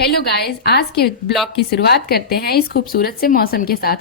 Hello guys, आज के blog की शुरुआत करते हैं इस खूबसूरत से मौसम के साथ।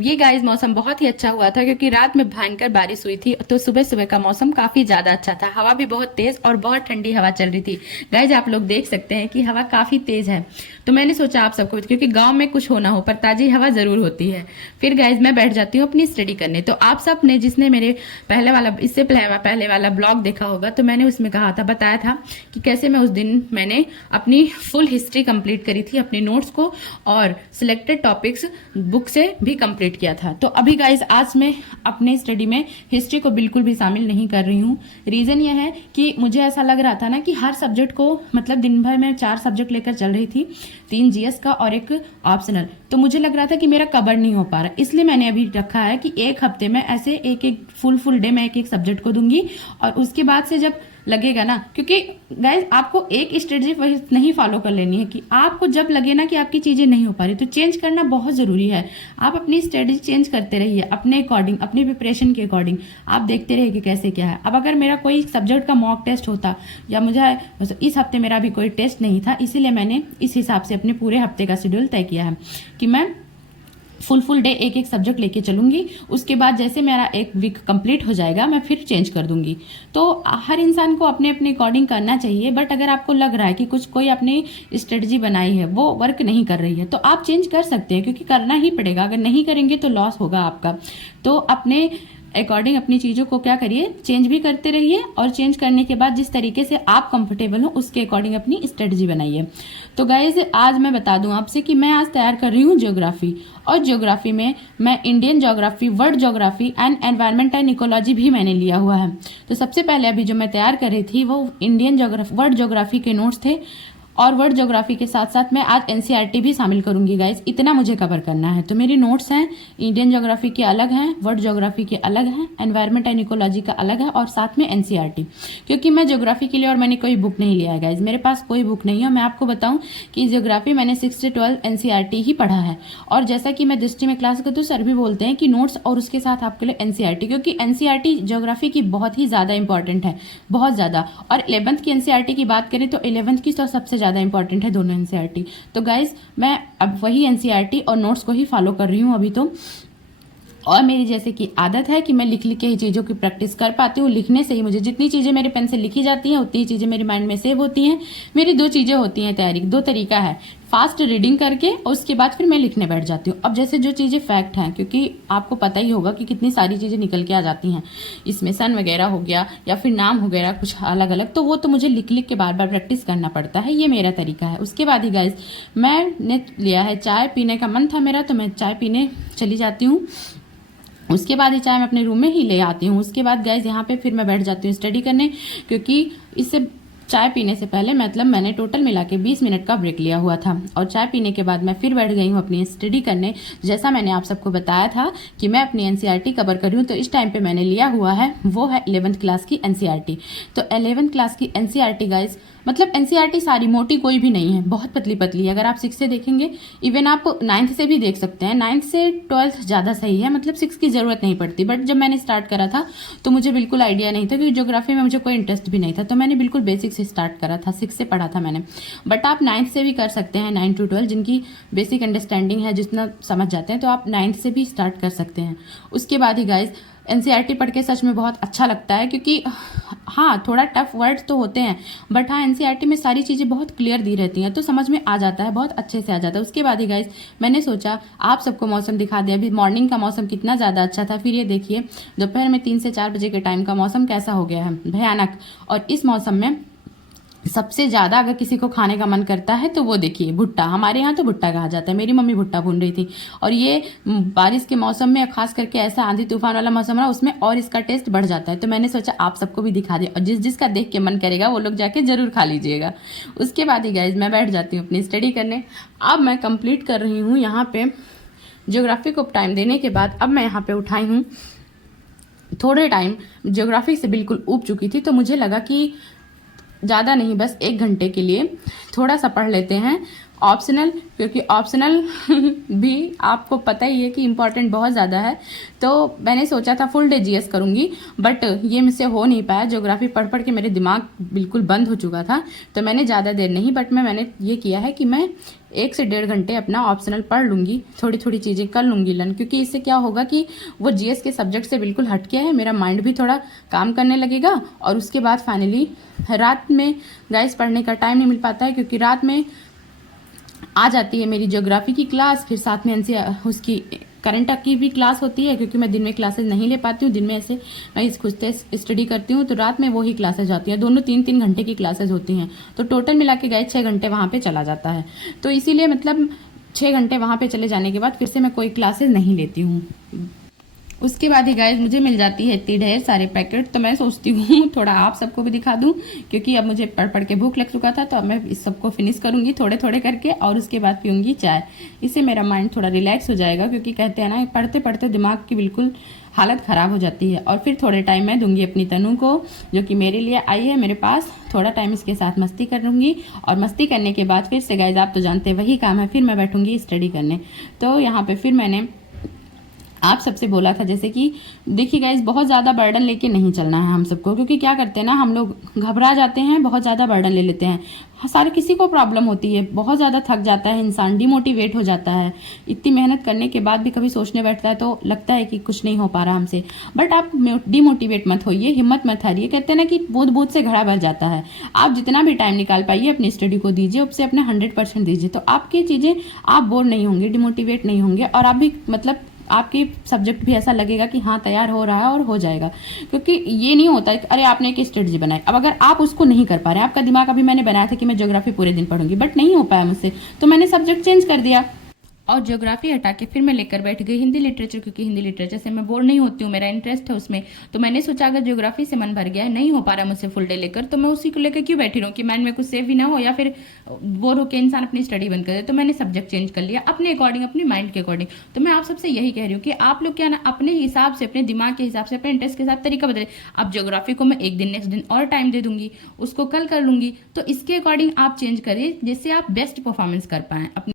ये गाइस मौसम बहुत ही अच्छा हुआ था क्योंकि रात में भयंकर बारिश हुई थी, तो सुबह सुबह का मौसम काफी ज्यादा अच्छा था। हवा भी बहुत तेज और बहुत ठंडी हवा चल रही थी। गाइस आप लोग देख सकते हैं कि हवा काफी तेज है। तो मैंने सोचा आप सबको, क्योंकि गाँव में कुछ हो ना हो पर ताजी हवा जरूर होती है। फिर गाइस मैं बैठ जाती हूँ अपनी स्टडी करने। तो आप सब ने जिसने मेरे पहले वाला ब्लॉग देखा होगा, तो मैंने उसमें कहा था, बताया था कि कैसे मैं उस दिन मैंने अपनी फुल हिस्ट्री कंप्लीट करी थी, अपने नोट्स को और सिलेक्टेड टॉपिक्स बुक से भी कंप्लीट किया था। तो अभी गाइज आज मैं अपने स्टडी में हिस्ट्री को बिल्कुल भी शामिल नहीं कर रही हूँ। रीजन यह है कि मुझे ऐसा लग रहा था ना कि हर सब्जेक्ट को, मतलब दिन भर में 4 सब्जेक्ट लेकर चल रही थी, 3 जीएस का और एक ऑप्शनल। तो मुझे लग रहा था कि मेरा कवर नहीं हो पा रहा, इसलिए मैंने अभी रखा है कि एक हफ्ते में ऐसे एक फुल डे मैं एक सब्जेक्ट को दूंगी। और उसके बाद से जब लगेगा ना, क्योंकि गाइज आपको एक स्ट्रेटजी नहीं फॉलो कर लेनी है कि आपको जब लगे ना कि आपकी चीजें नहीं हो पा रही तो चेंज करना बहुत जरूरी है। आप अपनी स्ट्रेटजी चेंज करते रहिए अपने अकॉर्डिंग, अपनी प्रिपरेशन के अकॉर्डिंग। आप देखते रहिए कि कैसे क्या है। अब अगर मेरा कोई सब्जेक्ट का मॉक टेस्ट होता, या मुझे इस हफ्ते मेरा भी कोई टेस्ट नहीं था, इसीलिए मैंने इस हिसाब से अपने पूरे हफ्ते का शेड्यूल तय किया है कि मैं फुल डे एक सब्जेक्ट लेके चलूंगी। उसके बाद जैसे मेरा एक वीक कंप्लीट हो जाएगा मैं फिर चेंज कर दूंगी। तो हर इंसान को अपने अपने अकॉर्डिंग करना चाहिए। बट अगर आपको लग रहा है कि कुछ कोई अपनी स्ट्रेटजी बनाई है वो वर्क नहीं कर रही है, तो आप चेंज कर सकते हैं, क्योंकि करना ही पड़ेगा। अगर नहीं करेंगे तो लॉस होगा आपका। तो अपने अकॉर्डिंग अपनी चीज़ों को क्या करिए, चेंज भी करते रहिए। और चेंज करने के बाद जिस तरीके से आप कंफर्टेबल हो उसके अकॉर्डिंग अपनी स्ट्रेटजी बनाइए। तो गाइज आज मैं बता दूं आपसे कि मैं आज तैयार कर रही हूँ ज्योग्राफी। और ज्योग्राफी में मैं Indian geography, world geography and environment and ecology भी मैंने लिया हुआ है। तो सबसे पहले अभी जो मैं तैयार कर रही थी वो इंडियन ज्योग्राफी, वर्ल्ड ज्योग्राफी के नोट्स थे। और वर्ल्ड ज्योग्राफी के साथ साथ मैं आज एनसीईआरटी भी शामिल करूंगी गाइज। इतना मुझे कवर करना है। तो मेरी नोट्स हैं, इंडियन ज्योग्राफी के अलग हैं, वर्ल्ड ज्योग्राफी के अलग हैं, एनवायरमेंट एंड इकोलॉजी का अलग है, और साथ में एनसीईआरटी। क्योंकि मैं ज्योग्राफी के लिए और मैंने कोई बुक नहीं लिया है गाइज, मेरे पास कोई बुक नहीं है। मैं आपको बताऊं कि ज्योग्राफी मैंने 6 से 12 एनसीईआरटी ही पढ़ा है। और जैसा कि मैं दृष्टि में क्लास करती हूँ, सर भी बोलते हैं कि नोट्स और उसके साथ आपके लिए एनसीईआरटी, क्योंकि एनसीईआरटी ज्योग्राफी की बहुत ही ज्यादा इंपॉर्टेंट है, बहुत ज्यादा। और 11th की एनसीईआरटी की बात करें तो 11th की तो सबसे ज्यादा इंपॉर्टेंट है, दोनों एनसीईआरटी। तो गाइज मैं अब वही एनसीईआरटी और नोट्स को ही फॉलो कर रही हूँ अभी तो। और मेरी जैसे कि आदत है कि मैं लिख लिख के ही चीज़ों की प्रैक्टिस कर पाती हूँ। लिखने से ही मुझे जितनी चीज़ें मेरे पेन से लिखी जाती हैं उतनी चीज़ें मेरे माइंड में सेव होती हैं। मेरी 2 चीज़ें होती हैं तैयारी, 2 तरीका है, फास्ट रीडिंग करके और उसके बाद फिर मैं लिखने बैठ जाती हूँ। अब जैसे जो चीज़ें फैक्ट हैं, क्योंकि आपको पता ही होगा कि कितनी सारी चीज़ें निकल के आ जाती हैं, इसमें सन वगैरह हो गया या फिर नाम वगैरह कुछ अलग अलग, तो वो तो मुझे लिख लिख के बार बार प्रैक्टिस करना पड़ता है। ये मेरा तरीका है। उसके बाद ही गाइज मैंने लिया है, चाय पीने का मन था मेरा तो मैं चाय पीने चली जाती हूँ। उसके बाद ही चाय मैं अपने रूम में ही ले आती हूँ। उसके बाद गाइज यहाँ पे फिर मैं बैठ जाती हूँ स्टडी करने, क्योंकि इससे चाय पीने से पहले मतलब मैंने टोटल मिला के 20 मिनट का ब्रेक लिया हुआ था। और चाय पीने के बाद मैं फिर बैठ गई हूँ अपनी स्टडी करने। जैसा मैंने आप सबको बताया था कि मैं अपनी एनसीईआरटी कवर कर रही हूँ, तो इस टाइम पे मैंने लिया हुआ है वो है 11th क्लास की एनसीईआरटी। तो 11th क्लास की एनसीईआरटी गाइज, मतलब एनसीईआरटी सारी मोटी कोई भी नहीं है, बहुत पतली पतली है। अगर आप 6 से देखेंगे, इवन आप 9th से भी देख सकते हैं, 9th से 12th ज़्यादा सही है, मतलब 6 की ज़रूरत नहीं पड़ती। बट जब मैंने स्टार्ट करा था तो मुझे बिल्कुल आइडिया नहीं था, क्योंकि ज्योग्राफी में मुझे कोई इंटरेस्ट भी नहीं था, तो मैंने बिल्कुल बेसिक से स्टार्ट करा था, 6 से पढ़ा था मैंने। बट आप 9th से भी कर सकते हैं, 9 to 12 जिनकी बेसिक अंडरस्टैंडिंग है, जितना समझ जाते हैं, तो आप 9th से भी स्टार्ट कर सकते हैं। उसके बाद ही गाइज एनसीईआरटी पढ़ के सच में बहुत अच्छा लगता है, क्योंकि हाँ थोड़ा टफ वर्ड्स तो होते हैं, बट हाँ एनसीईआरटी में सारी चीज़ें बहुत क्लियर दी रहती हैं, तो समझ में आ जाता है, बहुत अच्छे से आ जाता है। उसके बाद ही गाइज मैंने सोचा आप सबको मौसम दिखा दिया। अभी मॉर्निंग का मौसम कितना ज़्यादा अच्छा था, फिर ये देखिए दोपहर में 3 से 4 बजे के टाइम का मौसम कैसा हो गया है, भयानक। और इस मौसम में सबसे ज़्यादा अगर किसी को खाने का मन करता है तो वो देखिए भुट्टा, हमारे यहाँ तो भुट्टा कहा जाता है, मेरी मम्मी भुट्टा भून रही थी। और ये बारिश के मौसम में खास करके ऐसा आंधी तूफान वाला मौसम है, उसमें और इसका टेस्ट बढ़ जाता है। तो मैंने सोचा आप सबको भी दिखा दिया, और जिस जिसका देख के मन करेगा वो लोग जाके जरूर खा लीजिएगा। उसके बाद ही गाइज मैं बैठ जाती हूँ अपनी स्टडी करने। अब मैं कंप्लीट कर रही हूँ यहाँ पे ज्योग्राफी को टाइम देने के बाद। अब मैं यहाँ पे उठाई हूँ, थोड़े टाइम ज्योग्राफी से बिल्कुल ऊब चुकी थी, तो मुझे लगा कि ज़्यादा नहीं, बस 1 घंटे के लिए थोड़ा सा पढ़ लेते हैं, ऑप्शनल, क्योंकि ऑप्शनल भी आपको पता ही है कि इम्पॉर्टेंट बहुत ज़्यादा है। तो मैंने सोचा था फुल डे जीएस करूँगी, बट ये मुझसे हो नहीं पाया। ज्योग्राफी पढ़ पढ़ के मेरे दिमाग बिल्कुल बंद हो चुका था, तो मैंने ज़्यादा देर नहीं, बट मैंने ये किया है कि मैं 1 से 1.5 घंटे अपना ऑप्शनल पढ़ लूँगी, थोड़ी थोड़ी चीज़ें कर लूँगी लर्न, क्योंकि इससे क्या होगा कि वो जीएस के सब्जेक्ट से बिल्कुल हटके है, मेरा माइंड भी थोड़ा काम करने लगेगा। और उसके बाद फाइनली रात में गाइस पढ़ने का टाइम नहीं मिल पाता है, क्योंकि रात में आ जाती है मेरी ज्योग्राफी की क्लास, फिर साथ में उसकी करंट की भी क्लास होती है, क्योंकि मैं दिन में क्लासेस नहीं ले पाती हूँ। दिन में ऐसे मैं खुद से स्टडी करती हूँ, तो रात में वही क्लासेस जाती हैं, दोनों 3-3 घंटे की क्लासेस होती हैं। तो टोटल मिला के गए 6 घंटे वहाँ पे चला जाता है। तो इसीलिए मतलब 6 घंटे वहाँ पे चले जाने के बाद फिर से मैं कोई क्लासेस नहीं लेती हूँ। उसके बाद ही गाइस मुझे मिल जाती है इतनी ढेर सारे पैकेट, तो मैं सोचती हूँ थोड़ा आप सबको भी दिखा दूँ, क्योंकि अब मुझे पढ़ पढ़ के भूख लग चुका था। तो अब मैं इस सबको फिनिश करूँगी थोड़े थोड़े करके, और उसके बाद पीऊँगी चाय। इससे मेरा माइंड थोड़ा रिलैक्स हो जाएगा, क्योंकि कहते हैं ना पढ़ते पढ़ते दिमाग की बिल्कुल हालत ख़राब हो जाती है। और फिर थोड़े टाइम मैं दूंगी अपनी तनु को, जो कि मेरे लिए आई है मेरे पास। थोड़ा टाइम इसके साथ मस्ती करूँगी, और मस्ती करने के बाद फिर से गाइस आप तो जानते हैं वही काम है, फिर मैं बैठूंगी स्टडी करने। तो यहाँ पे फिर मैंने आप सबसे बोला था जैसे कि देखिए गाइज बहुत ज़्यादा बर्डन लेके नहीं चलना है हम सबको, क्योंकि क्या करते हैं ना हम लोग घबरा जाते हैं, बहुत ज़्यादा बर्डन ले लेते हैं। सारे किसी को प्रॉब्लम होती है, बहुत ज़्यादा थक जाता है इंसान, डिमोटिवेट हो जाता है। इतनी मेहनत करने के बाद भी कभी सोचने बैठता है तो लगता है कि कुछ नहीं हो पा रहा हमसे। बट आप डिमोटिवेट मत होइए, हिम्मत मत हारिए। कहते हैं ना कि बूंद बूंद से घड़ा भर जाता है। आप जितना भी टाइम निकाल पाइए अपनी स्टडी को दीजिए, उससे अपने 100% दीजिए, तो आपकी चीज़ें आप बोर नहीं होंगे, डिमोटिवेट नहीं होंगे, और आप भी मतलब आपकी सब्जेक्ट भी ऐसा लगेगा कि हाँ तैयार हो रहा है और हो जाएगा। क्योंकि ये नहीं होता है कि अरे आपने एक स्ट्रेटजी बनाई, अब अगर आप उसको नहीं कर पा रहे, आपका दिमाग अभी मैंने बनाया था कि मैं ज्योग्राफी पूरे दिन पढ़ूंगी, बट नहीं हो पाया मुझसे, तो मैंने सब्जेक्ट चेंज कर दिया और ज्योग्राफी हटा के फिर मैं लेकर बैठ गई हिंदी लिटरेचर, क्योंकि हिंदी लिटरेचर से मैं बोर नहीं होती हूँ, मेरा इंटरेस्ट है उसमें। तो मैंने सोचा अगर ज्योग्राफी से मन भर गया है, नहीं हो पा रहा मुझसे फुल डे लेकर, तो मैं उसी को लेकर क्यों बैठी रहूँ कि माइंड में कुछ सेव भी ना हो, या फिर बोर होकर इंसान अपनी स्टडी बंद कर दे। तो मैंने सब्जेक्ट चेंज कर लिया अपने अकॉर्डिंग, अपनी माइंड के अकॉर्डिंग। तो मैं आप सबसे यही कह रही हूँ कि आप लोग क्या ना अपने हिसाब से, अपने दिमाग के हिसाब से, अपने इंटरेस्ट के हिसाब तरीका बदले। अब ज्योग्राफी को मैं एक दिन नेक्स्ट दिन और टाइम दे दूंगी, उसको कल कर लूंगी, तो इसके अकॉर्डिंग आप चेंज करिए जिससे आप बेस्ट परफॉर्मेंस कर पाएं अपनी